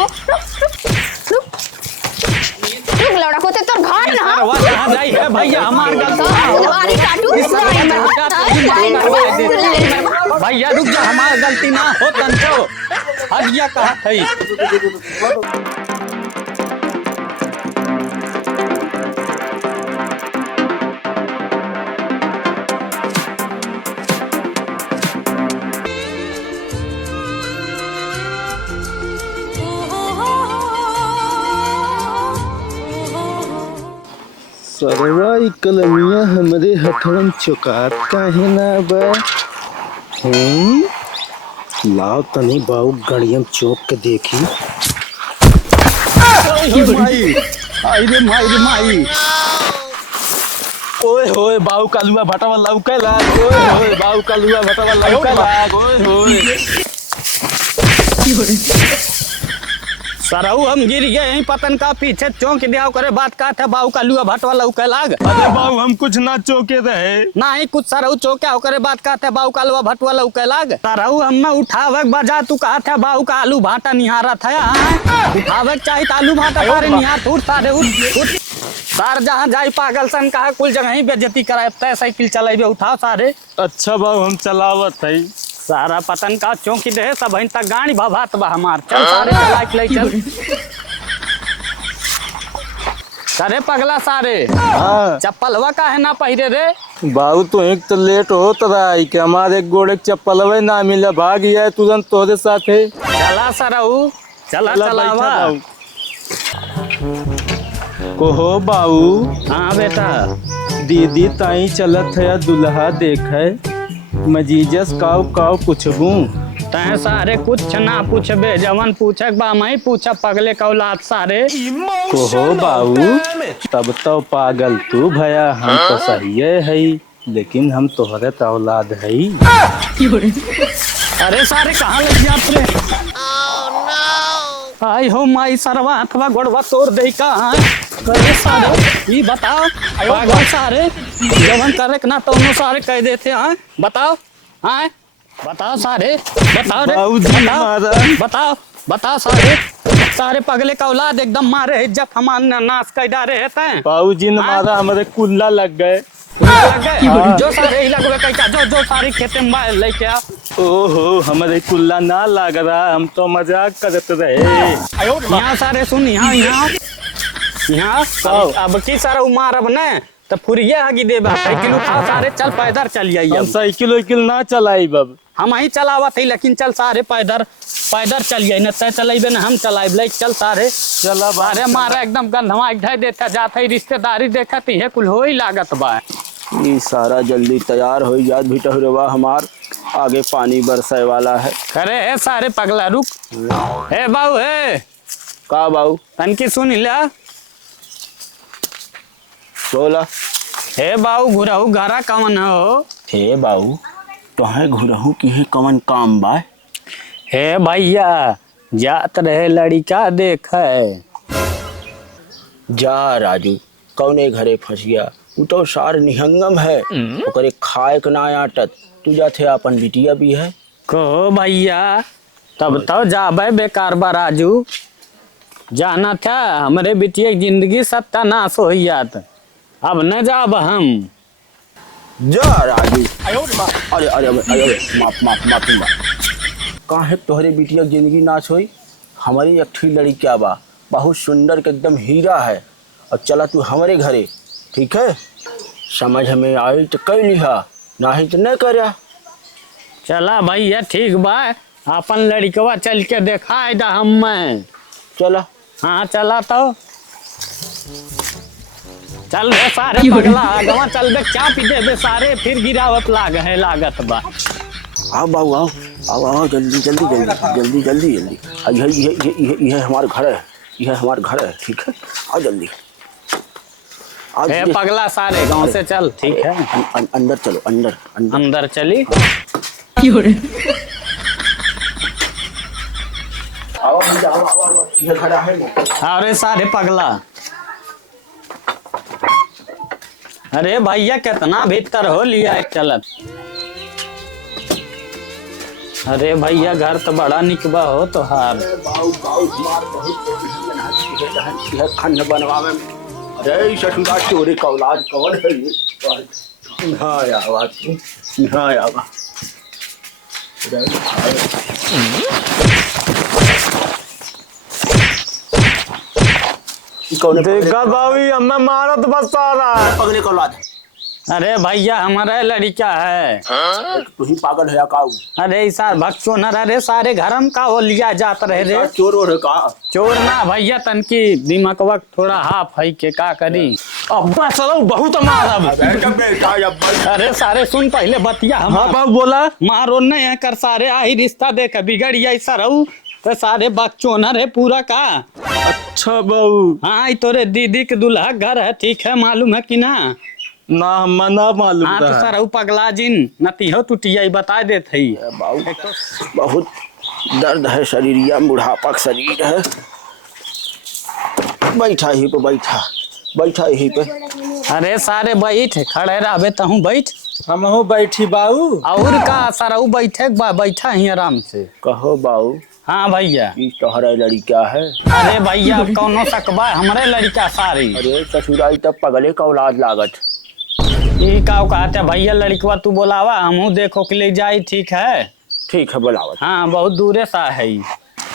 हो। रुक लौड़ा कोते तोर घर ना सरवा कहाँ जाई है भैया हमार गलती बुधवारी काटू भैया रुक जा हमार गलती ना हो तंतो हदिया कहा थई सरवा ई कलमिया हमरे हथवन चुकात काहे ना बा। लाओ तनी बाऊ गड़ियम चौक के देखी। माई आई रे माई ओए होए बाऊ कालुआ भटावा लौके लाग ओए होए बाऊ कालुआ भटावा लौके लाग ओए होए सरऊ हम गिर गए यहीं पतन का पीछे चौंक दिया करे बात का था बाऊ कालुआ भटवा लौके लाग। अरे बाऊ हम कुछ ना चौके रहे ना ही कुछ सरऊ चौके करे बात का था बाऊ कालुआ भटवा लौके लाग। सरऊ हम उठावे बजा तू कहा था बाऊ का आलू भाटा निहारा था उठावे चाहिए आलू भाटा सारे निहार उठ सारे उठ सार जहाँ जाई पागल सन कहा कुल जगह ही बेइज्जती कराए तय साइकिल चलाइबे उठाओ सारे। अच्छा बाऊ हम चलावत है सारा पतन का चौकी दे सब तक गाड़ी भभात बा हमार चल सारे लाइक ले चल सारे पगला सारे चप्पलवा का है ना पहिरे रे बाऊ तो एक तो लेट होत रहा कि हमारे गोड़े चप्पल ना मिला भाग गया तुरंत तोरे साथ है। चला सरऊ चला चलावा कोहो बाऊ। हाँ बेटा दीदी ताई चलत है दुल्हा देखे मजीजस काव काव पूछबू तय सारे कुछ ना पूछबे जवन पूछक बा मैं पूछा पगले का औलाद सारे। कोहो बाऊ तब तो पागल तू भया हम तो सही है लेकिन हम तोहरे तो औलाद है। अरे सारे कहाँ लग जात रे आई हो माई सरवा अथवा गोड़वा तोड़ दे का करे सारे ये बताओ पागल सारे जवन करे ना तो सारे कह देते हैं बताओ हाँ बताओ सारे बताओ रे बताओ बताओ सारे सारे पगले का औलाद एकदम मारे इज्जत हमारे नाश कर डारे है बाबू जी ने मारा हमारे कुल्ला लग गए जो सारे लगवे का जो सारी खेते में लेके आ। ओहो हमारे कुल्ला ना लग रहा हम तो मजाक करते रहे। यहाँ सारे सुन यहाँ अब की सारा उमार अब न तो फुरिये हगी देबा साइकिल उठा सारे चल पैदल चल जाइए साइकिल वाइकिल ना चलाई बब हम ही चलावत है लेकिन चल सारे पैदल चल जाए न तय चलेबे न हम चलाइब ले चल सारे चला सारे मारा एकदम गंधवा ढाई देता जाते रिश्तेदारी देखत है कुल हो ही लागत बा। ये सारा जल्दी तैयार हो जात भी टहरवा हमार आगे पानी बरसाए वाला है। अरे है सारे पगला रुक हे बाऊ है का बाऊ तनकी सुन ला बोला हे बाऊ घुराऊ घरा कवन हो हे बाऊ तोहे घुरहू की है कवन काम बा। हे भैया जात रहे लड़का देख जा राजू कौने घरे फंस गया वो तो सार निहंगम है ओकरे खाए के ना आटत तू जाते अपन बिटिया भी है कहो भैया तब तो जाबे बेकार बा राजू जाना था हमरे बिटिया की जिंदगी सत्यानाश हो जात अब न जाब हम जा राजू अरे अरे अरे माफी कहाँ है तोहरे बिटिया की जिंदगी नाश हुई हमारी एक ठीक लड़ी क्या बा बहुत सुंदर के एकदम हीरा है और चला तू हमारे घरे ठीक है समझ हमें आई तो कर लिहा नहीं तो नहीं करा। चला भैया ठीक बा अपन लड़कवा चल के दिखाए दा हम चला हाँ चला तो चल बे सारे पगला गवा चल बे क्या पी दे बे सारे फिर गिरावत लागत बा। आओ बाबू आओ आओ आओ जल्दी जल्दी जल्दी जल्दी जल्दी जल्दी यह हमारा घर है यह हमारा घर है ठीक है आओ जल्दी ए पगला सारे गांव से चल ठीक है अंदर चलो अंदर अंदर चली आओ यह खड़ा है अरे सारे पगला अरे भैया कितना भीतर हो लिया एक चलत अरे भैया घर तो बड़ा निकबा हो तो हार। बाऊ बाऊ मार बहुत है खंड बनवावे में। अरे ससुरा चोरी का औलाद कौन है ये? हाँ यार बात हाँ यार कौन देखा बाबी हमें मारा तो बस आ रहा है। पगले का औलाद अरे भैया हमारा लड़का है। तू ही पागल है काऊ? अरे सार भक्सो न रे सारे घरम का हो लिया जात रहे रे। चोर हो का? चोर ना भैया तनकी दिमाग वक्त थोड़ा हाफ है के का करी। अब्बा चलो बहुत मारा। अरे सारे सुन पहले बतिया हम। हाँ बाबू बोला। मारो नहीं है कर सारे आई रिश्ता देख बिगड़ गया ऐसा रहू तो सारे बच्चों न रे पूरा का। अच्छा बाबू। हाँ तोरे दीदी के दूल्हा घर है ठीक है मालूम है कि ना? ना हम ना मालूम। हाँ तो सर पगला जिन नती हो टूटिया बता देते ही। बहुत दर्द है शरीरिया बुढ़ापा का शरीर है। बैठा ही पे बैठा बैठा ही पे। अरे सारे बैठ खड़े रहे तहू बैठ। हम हो बैठी बाबू। और का सारा बैठे बैठा ही आराम से। कहो बाबू। हाँ भैया तोहरा लड़का है? अरे भैया कौनो सकबा हमारे लड़का सारी। अरे ससुराल तब पगले का औलाद लागत। ये का कहते भैया लड़कवा तू बोलावा हमहू देखो के ले जाई ठीक है? ठीक है बुलावत। हाँ बहुत दूरे सा है।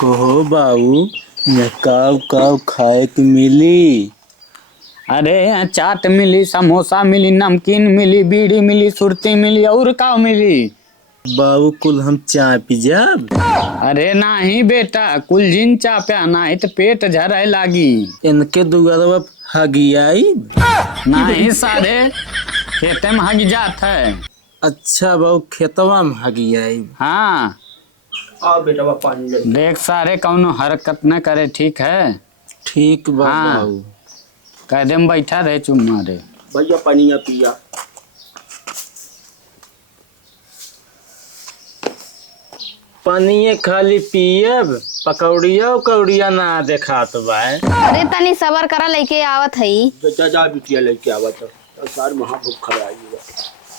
कहो बाबू काव काव खाए के मिली? अरे यहाँ चाट मिली समोसा मिली नमकीन मिली बीड़ी मिली सुरती मिली और का मिली? बाबू कुल हम चाय पी जाब? अरे नहीं बेटा कुल जिन चा पे नहीं तो पेट झरे लागी। इनके दुगरवा हगियाई? नहीं सारे खेते में हग जात है। अच्छा बाबू खेतवा में हगियाई? हाँ आ बेटा पानी ले। देख सारे कौनो हरकत न करे ठीक है? ठीक बा हाँ। बाबू। कदे में बैठा रहे चुम्मा रे। भैया पानिया पिया। पानी खाली पियब पकौड़िया उकौड़िया ना देखात बा। अरे तनी सबर करा लेके आवत हई। जा जा बिटिया लेके आवत तो सार महा भूख खड़ा आई।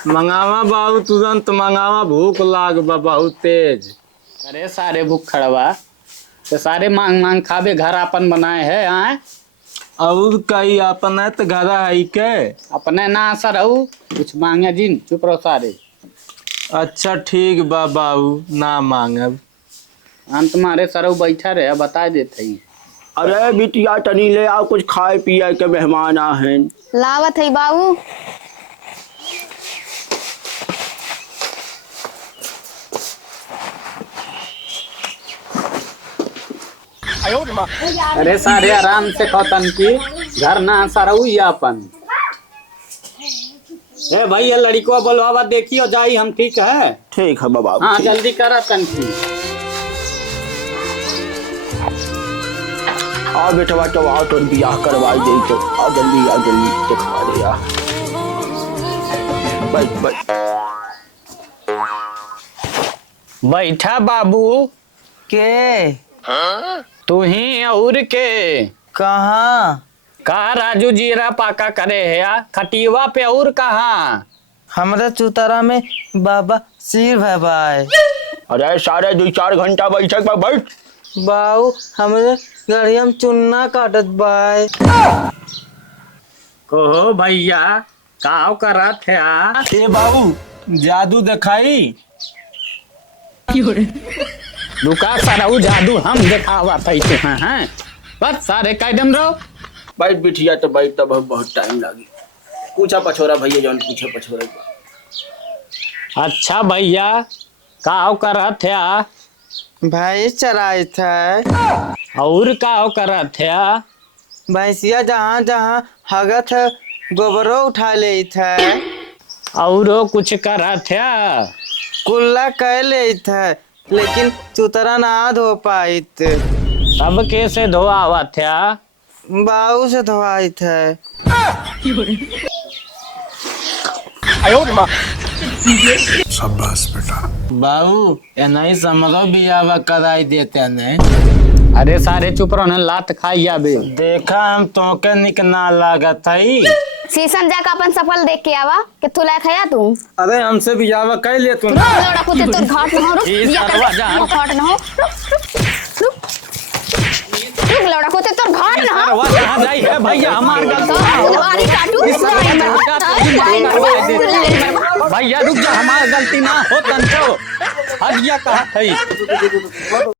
मंगावा बाबू तुरंत मंगावा भूख लाग बा बहुत तेज। अरे सारे भूख खड़वा तो सारे मांग मांग खाबे घर अपन बनाए है। आए और कई अपन है तो घर है के अपने ना असर हो कुछ मांगे जिन चुप रहो सारे। अच्छा ठीक बा बाबू ना मांगब। अंत मारे सर बैठा रहे बता देते ही। अरे बिटिया तनी ले आओ कुछ खाए पिए के मेहमान आ हैं। लावत हई बाबू। अरे सारे आराम से खतन की घर ना सरऊ या अपन। ए भैया लड़को बोलवा देखियो जाई हम ठीक है? ठीक है बाबा। हाँ जल्दी करा तनकी। आ बेटवा तो आओ तो बियाह करवाई दे तो आ जल्दी दिखवा दे यार। बैठ बैठा बाबू के तू ही और के कहाँ? कहा राजू जीरा पाका करे है या खटिवा पे और कहा? हमारा चुतारा में बाबा सिर है भाई। अरे सारे 2-4 घंटा बैठक पर बैठ। बाबू हमारे गाड़ी में चुन्ना काटत भाई। कहो भैया काव करा थे आ? ए बाबू जादू दिखाई? दुका सारा जादू हम दिखावा था हैं बस सारे कायदम रहो। बैठ बिटिया तो बैठ तब बहुत टाइम लगी। पूछा पछोरा भैया जौन पूछे पछोरा। अच्छा भैया काव करा थे आ? भाई चराई था। और काव करा थे आ? भैंसिया जहाँ जहाँ हगत है गोबरो उठा ले था। और कुछ करा थे आ? कुल्ला कह ले था लेकिन चुतरा ना धो पाई थे। सब कैसे धोआवा थे आ? बाबू से धोआई था। बाबू नहीं समझो बियाह कराई देते नहीं। अरे सारे चुप रहो लात खाई बे। देखा हम तोके निक ना लागत हई। सीसन जाकर अपन सफल देख के आवा कि तू लायक है तू। अरे हमसे भी जावा कह ले तू। लौड़ा कुत्ते तोर घाट न हो रुक ये बिया सरवा कर जान। घाट न हो रुक लौड़ा कुत्ते तोर घाट न हो। सरवा कहाँ जाई है भैया हमार गलती तुम्हारी काटू भैया रुक जा हमार गलती ना हो तंचो हट गया कहा थई